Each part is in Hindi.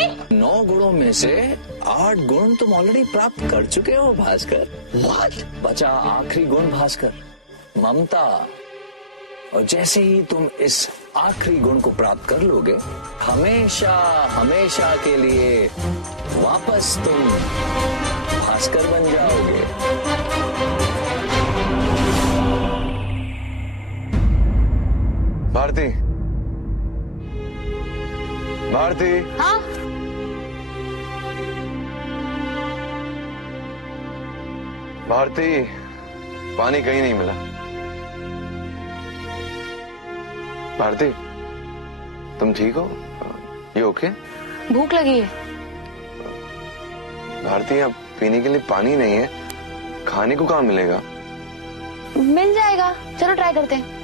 नहीं। 9 गुणों में से 8 गुण तुम ऑलरेडी प्राप्त कर चुके हो भास्कर। What? बचा आखिरी गुण भास्कर, ममता। और जैसे ही तुम इस आखिरी गुण को प्राप्त कर लोगे, हमेशा हमेशा के लिए वापस तुम भास्कर बन जाओगे। भारती, भारती। हाँ भारती, पानी कहीं नहीं मिला। भारती, तुम ठीक हो? ये ओके? भूख लगी है। भारती, अब पीने के लिए पानी नहीं है, खाने को कहाँ मिलेगा? मिल जाएगा, चलो ट्राई करते हैं।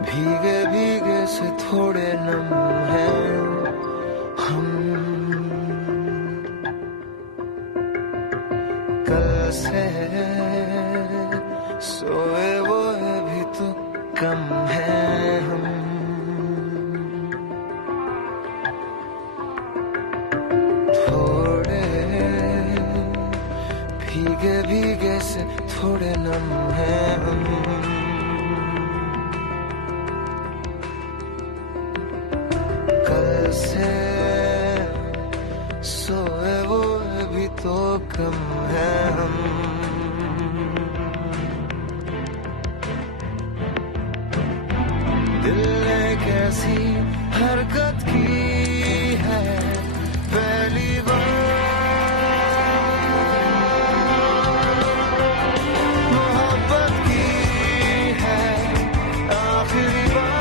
भीगे भीगे से थोड़े नम हैं हम, कल से सोए वो भी तो कम हैं हम। थोड़े भीगे भीगे से थोड़े नम हैं हम, से सोए वो भी तो कम है हम। दिल ने कैसी हरकत की है पहली बार, मोहब्बत की है आखिरी बार।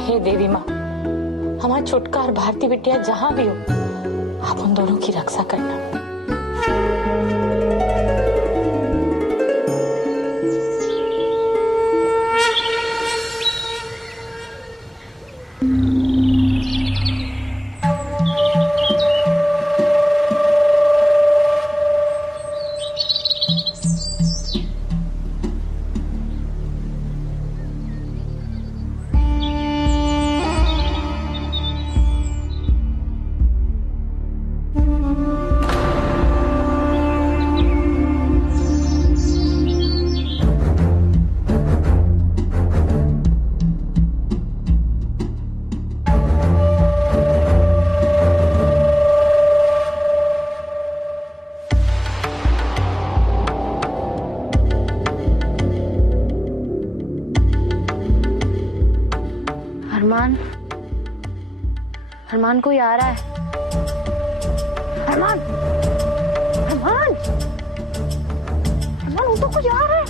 हे देवी माँ, हमारा छुटका और भारती बिटिया जहाँ भी हो, आप उन दोनों की रक्षा करना। अरमान, अरमान कोई आ रहा है। अरमान, अरमान, अरमान वो तो कुछ आ रहा है।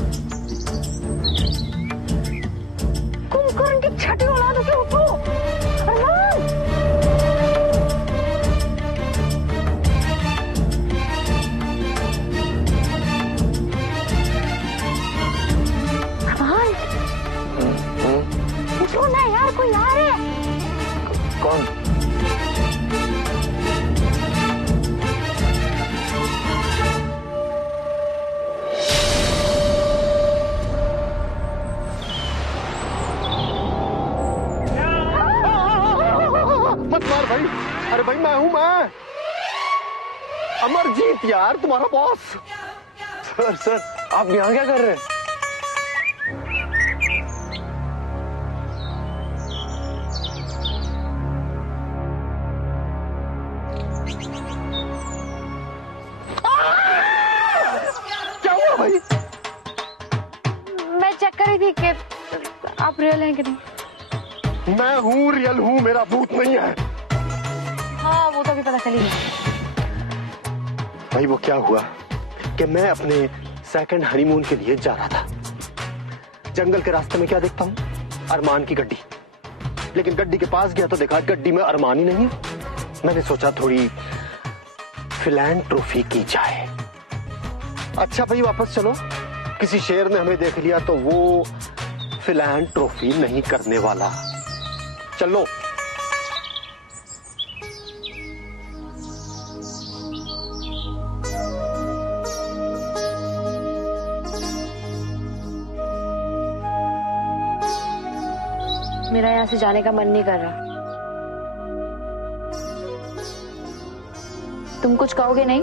कुंभकर्ण की छठी औलाद से उठो। अरमान, अरमान, उठो ना यार। यार, कोई आ रहा है। कौन? मत मार भाई। अरे भाई मैं हूं, मैं अमरजीत यार, तुम्हारा बॉस। सर सर, आप यहाँ क्या कर रहे हैं? क्या हुआ भाई? मैं चेक कर रही थी कि आप रियल हैं कि नहीं। मैं हूँ, रियल हूँ, मेरा भूत नहीं है। हाँ वो तो अभी पता चली गया। भाई वो क्या हुआ कि मैं अपने सेकंड हनीमून के लिए जा रहा था। जंगल के रास्ते में क्या देखता हूँ? अरमान की गड्डी। लेकिन गड्डी के पास गया तो देखा गड्डी में अरमान ही नहीं है। मैंने सोचा थोड़ी फिलैंथ्रोपी की जाए। अच्छा भाई वापस चलो, किसी शेर ने हमें देख लिया तो वो फिलैंथ्रोपी नहीं करने वाला। चलो। मेरा यहाँ से जाने का मन नहीं कर रहा। तुम कुछ कहोगे नहीं?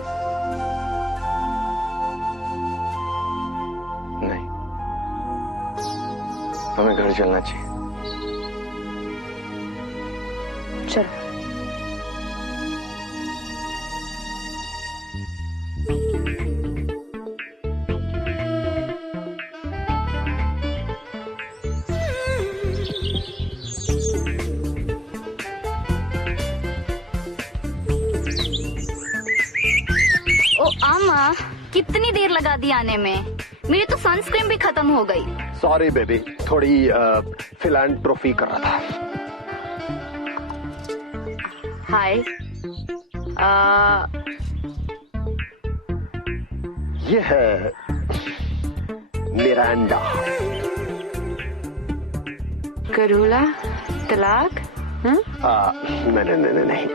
नहीं, हमें घर चलना चाहिए। चलो। ओ आमा, कितनी देर लगा दी आने में? मेरी तो सनस्क्रीन भी खत्म हो गई। सॉरी बेबी, थोड़ी फिलैंथ्रोपी कर रहा था। हाय। ये है मिरांडा। करूला तलाक। नहीं,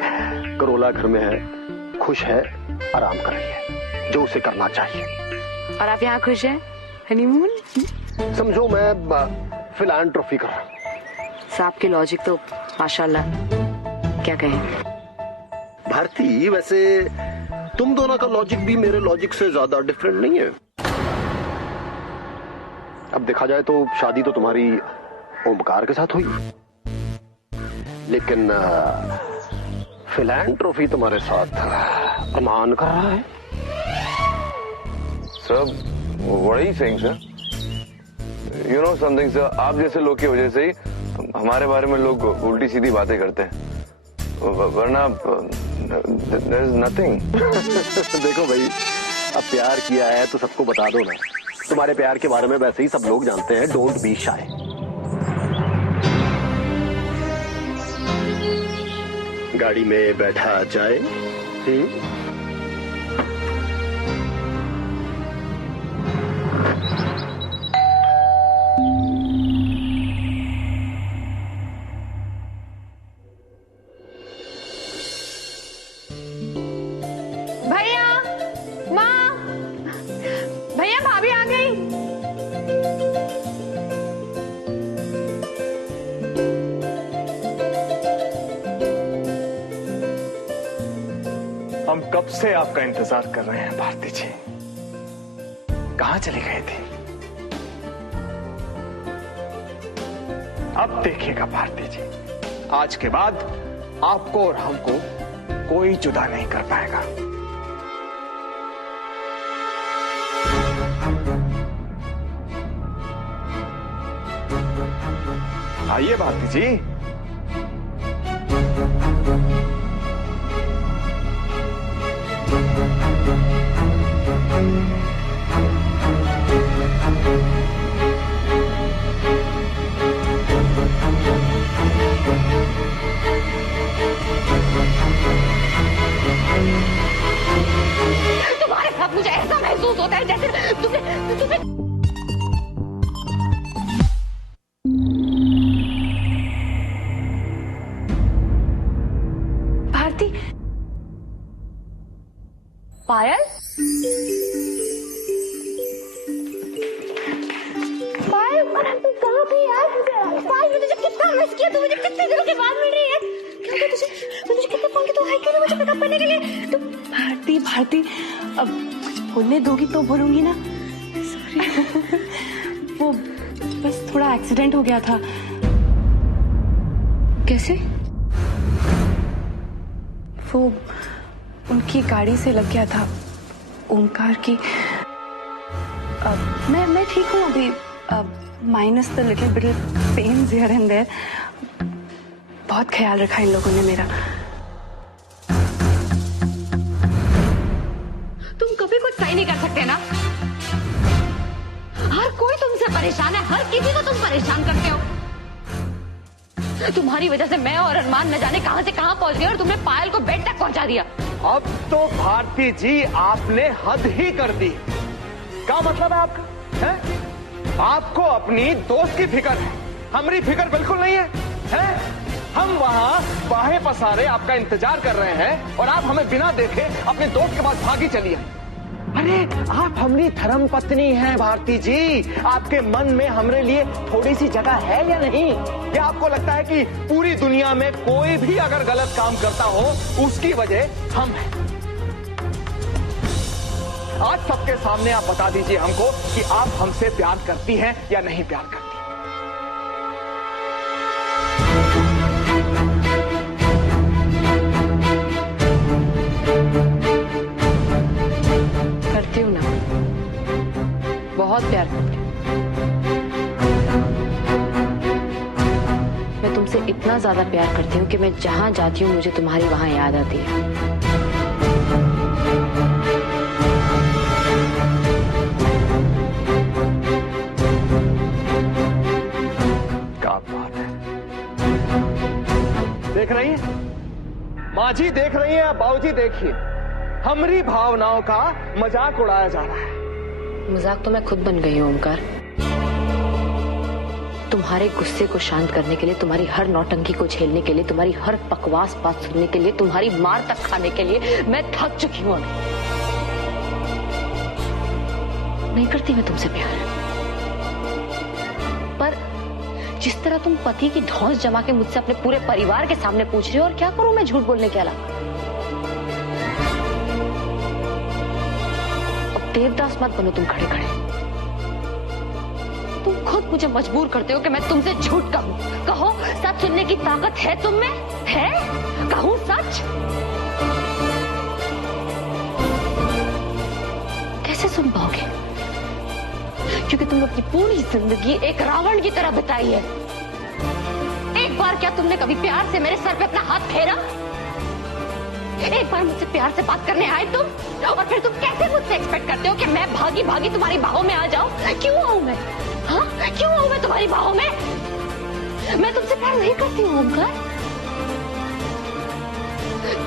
करोला घर में है, खुश है, आराम कर रही है, जो उसे करना चाहिए। और आप यहाँ खुश हैं? हनीमून? समझो मैं फिलैंथ्रोपी कर रहा हूँ। साहब की लॉजिक तो माशाल्लाह, क्या कहें। भारती, वैसे तुम दोनों का लॉजिक भी मेरे लॉजिक से ज्यादा डिफरेंट नहीं है। अब देखा जाए तो शादी तो तुम्हारी ओमकार के साथ हुई, लेकिन फिलैंथ्रोपी तुम्हारे साथ अरमान कर रहा है। Sir, what are you saying, sir? You know something, sir? आप जैसे लोग की वजह से ही हमारे बारे में लोग उल्टी सीधी बातें करते हैं, वरना there is nothing. देखो भाई, अब प्यार किया है तो सबको बता दो ना। तुम्हारे प्यार के बारे में वैसे ही सब लोग जानते हैं। Don't be shy. गाड़ी में बैठा जाए। भैया, माँ, भैया भाभी आ गई। हम कब से आपका इंतजार कर रहे हैं भारती जी। कहां चली गई थी? अब देखिएगा भारती जी, आज के बाद आपको और हमको कोई जुदा नहीं कर पाएगा। आइए भारती जी। तुम्हारे साथ मुझे ऐसा महसूस होता है जैसे तुम्हें पायल? पायल, तू कहाँ थी यार? पायल, मैं तुझे कितना मिस किया, तू मुझे कितने दिनों के बाद मिल रही है। क्या हुआ तुझे? मैं तुझे कितने फोन किया, तू हाय क्यों नहीं मुझे पिकअप करने के लिए? तू भारती, अब कुछ बोलने दोगी तो बोलूंगी ना। सॉरी। वो बस थोड़ा एक्सीडेंट हो गया था। कैसे? वो उनकी गाड़ी से लग गया था, ओमकार की। मैं ठीक हूँ अभी, minus the little bit pains here and there. बहुत ख्याल रखा इन लोगों ने मेरा। तुम कभी कुछ सही नहीं कर सकते ना। हर कोई तुमसे परेशान है, हर किसी को तुम परेशान करते हो। तुम्हारी वजह से मैं और अरमान न जाने कहां से कहां पहुंच गए और तुमने पायल को बेड तक पहुंचा दिया। अब तो भारती जी आपने हद ही कर दी। क्या मतलब है आपका? है? आपको अपनी दोस्त की फिक्र है, हमारी फिक्र बिल्कुल नहीं है, है? हम वहाँ बाहें पसारे आपका इंतजार कर रहे हैं और आप हमें बिना देखे अपने दोस्त के पास भागी चली आई। अरे आप हमारी धर्म पत्नी हैं भारती जी, आपके मन में हमारे लिए थोड़ी सी जगह है या नहीं? या आपको लगता है कि पूरी दुनिया में कोई भी अगर गलत काम करता हो उसकी वजह हम हैं? आज सबके सामने आप बता दीजिए हमको कि आप हमसे प्यार करती हैं या नहीं प्यार करती। करती हूँ ना, बहुत प्यार करती हूँ। मैं तुमसे इतना ज्यादा प्यार करती हूँ कि मैं जहां जाती हूँ मुझे तुम्हारी वहां याद आती है। क्या बात है, देख रही है माँ जी, देख रही है बाबूजी, देखिए हमारी भावनाओं का मजाक उड़ाया जा रहा है। मजाक तो मैं खुद बन गई हूँ ओमकार। तुम्हारे गुस्से को शांत करने के लिए, तुम्हारी हर नौटंकी को झेलने के लिए, तुम्हारी हर बकवास बात सुनने के लिए, तुम्हारी मार तक खाने के लिए मैं थक चुकी हूँ। नहीं करती मैं तुमसे प्यार, पर जिस तरह तुम पति की धौंस जमा के मुझसे अपने पूरे परिवार के सामने पूछ रहे हो, और क्या करूं मैं झूठ बोलने के अलावा? अब देवदास मत बनो तुम खड़े खड़े। तुम खुद मुझे मजबूर करते हो कि मैं तुमसे झूठ कहूं। कहो, सच सुनने की ताकत है तुम में? है? कहूं सच? कैसे सुन पाओगे? क्योंकि तुमने अपनी पूरी जिंदगी एक रावण की तरह बिताई है। एक बार क्या तुमने कभी प्यार से मेरे सर पे अपना हाथ फेरा? एक बार मुझसे प्यार से बात करने आए तुम, और फिर तुम कैसे मुझसे एक्सपेक्ट करते हो कि मैं भागी भागी तुम्हारी बाहों में आ जाऊं? क्यों आऊं मैं? हाँ, क्यों आऊं मैं तुम्हारी बाहों में? मैं तुमसे प्यार नहीं करती हूँ ओमकार।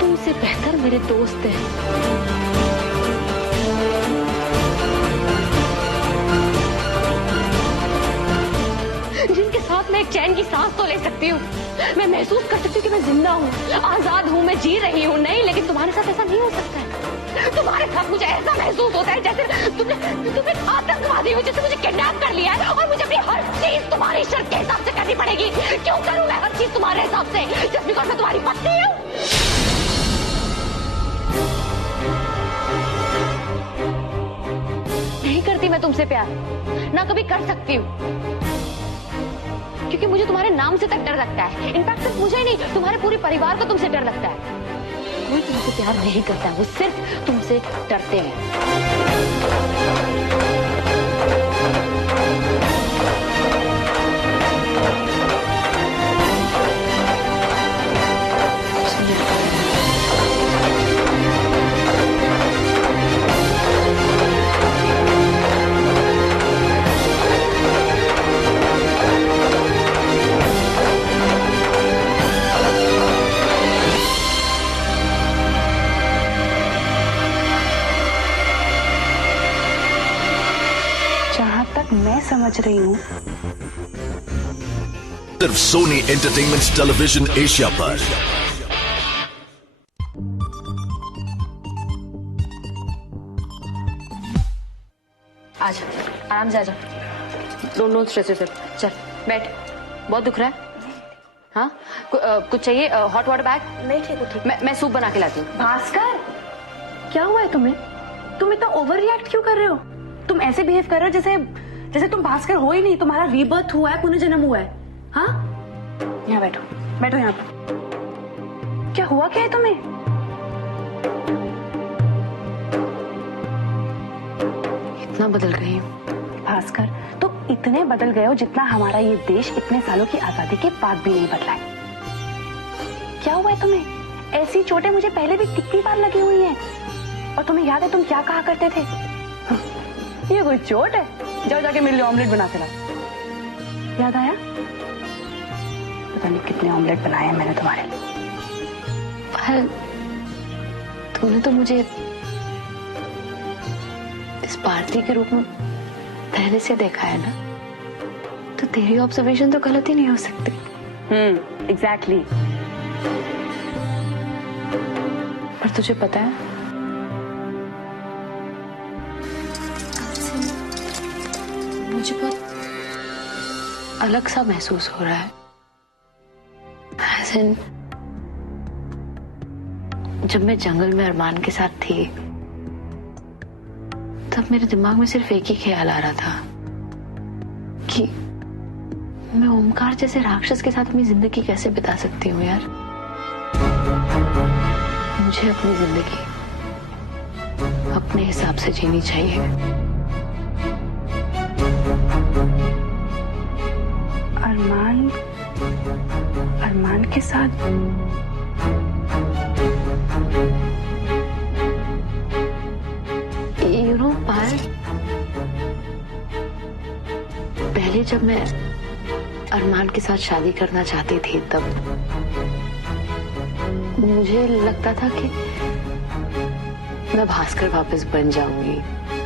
तुमसे बेहतर मेरे दोस्त हैं। जिनके साथ मैं एक चैन की सांस तो ले सकती हूँ। मैं महसूस कर सकती हूँ कि मैं जिंदा हूँ, आजाद हूँ, मैं जी रही हूँ। नहीं, लेकिन तुम्हारे साथ ऐसा नहीं हो सकता है। तुम्हारे साथ मुझे ऐसा महसूस होता है जैसे तुमने आतंकवादी हो, जैसे मुझे किडनैप कर लिया है और मुझे अपनी हर चीज तुम्हारी शर्त के हिसाब से करनी पड़ेगी। क्यों करूँ मैं हर चीज तुम्हारे हिसाब से? जस्ट बिकॉज़ मैं तुम्हारी पत्नी हूँ। नहीं करती मैं तुमसे प्यार, ना कभी कर सकती हूँ, क्योंकि मुझे तुम्हारे नाम से तक डर लगता है। इनफैक्ट सिर्फ मुझे ही नहीं, तुम्हारे पूरे परिवार को तुमसे डर लगता है। कोई तुमसे प्यार नहीं करता है, वो सिर्फ तुमसे डरते हैं। जहाँ तक मैं समझ रही हूँ, सिर्फ सोनी एंटरटेनमेंट टेलीविजन एशिया पर। आजा, आराम से आजा। No stress yourself. चल बैठ, बहुत दुख रहा है? हाँ, कुछ चाहिए? Hot water bag? नहीं ठीक है, ठीक। मैं सूप बना के लाती हूँ। भास्कर, क्या हुआ है तुम्हें? तुम इतना ओवर रिएक्ट क्यों कर रहे हो? तुम ऐसे बिहेव कर रहे हो जैसे तुम भास्कर हो ही नहीं, तुम्हारा रीबर्थ हुआ है, पुनर्जन्म हुआ है। हाँ, यहाँ बैठो, बैठो यहाँ पर। क्या हुआ, क्या है तुम्हें? इतना बदल गई हूँ भास्कर, तुम इतने बदल गए हो जितना हमारा ये देश इतने सालों की आजादी के बाद भी नहीं बदला है। क्या हुआ है तुम्हें? ऐसी चोटें मुझे पहले भी कितनी बार लगी हुई हैं। और तुम्हें याद है तुम क्या कहा करते थे? ये कोई चोट है? जाओ जाके मेरे लिए ऑमलेट बना के लाओ। याद आया? पता नहीं कितने ऑमलेट बनाए हैं मैंने तुम्हारे लिए। तूने तो मुझे इस भारतीय के रूप में पहले से देखा है ना, तो तेरी ऑब्जर्वेशन तो गलत ही नहीं हो सकती। एग्जैक्टली। पर तुझे पता है, मुझे बहुत अलग सा महसूस हो रहा है। As in, जब मैं जंगल में अरमान के साथ थी, तब मेरे दिमाग में सिर्फ एक ही ख्याल आ रहा था कि मैं ओमकार जैसे राक्षस के साथ अपनी जिंदगी कैसे बिता सकती हूँ यार। मुझे अपनी जिंदगी अपने हिसाब से जीनी चाहिए। अरमान के साथ? यू नो पायल, पहले जब मैं अरमान के साथ शादी करना चाहती थी, तब मुझे लगता था कि मैं भास्कर वापस बन जाऊंगी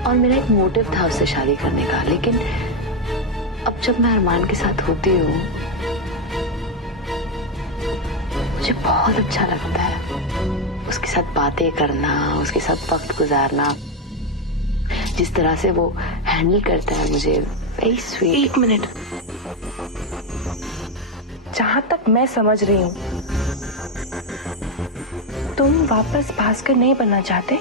और मेरा एक मोटिव था उससे शादी करने का। लेकिन अब जब मैं अरमान के साथ होती हूँ, मुझे बहुत अच्छा लगता है उसके साथ बातें करना, उसके साथ वक्त गुजारना। जिस तरह से वो हैंडल करता है मुझे, वेरी स्वीट। एक मिनट, जहां तक मैं समझ रही हूँ, तुम वापस भास्कर नहीं बनना चाहते?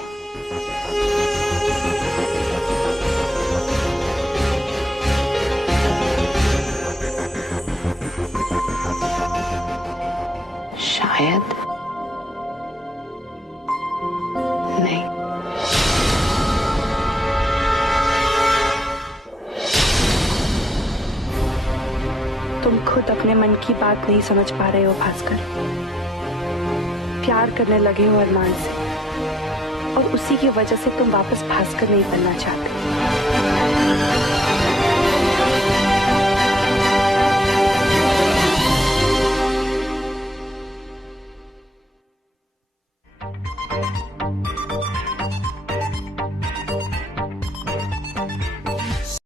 शायद नहीं। तुम खुद अपने मन की बात नहीं समझ पा रहे हो भास्कर। प्यार करने लगे हो अरमान से, और उसी की वजह से तुम वापस भास्कर नहीं बनना चाहते।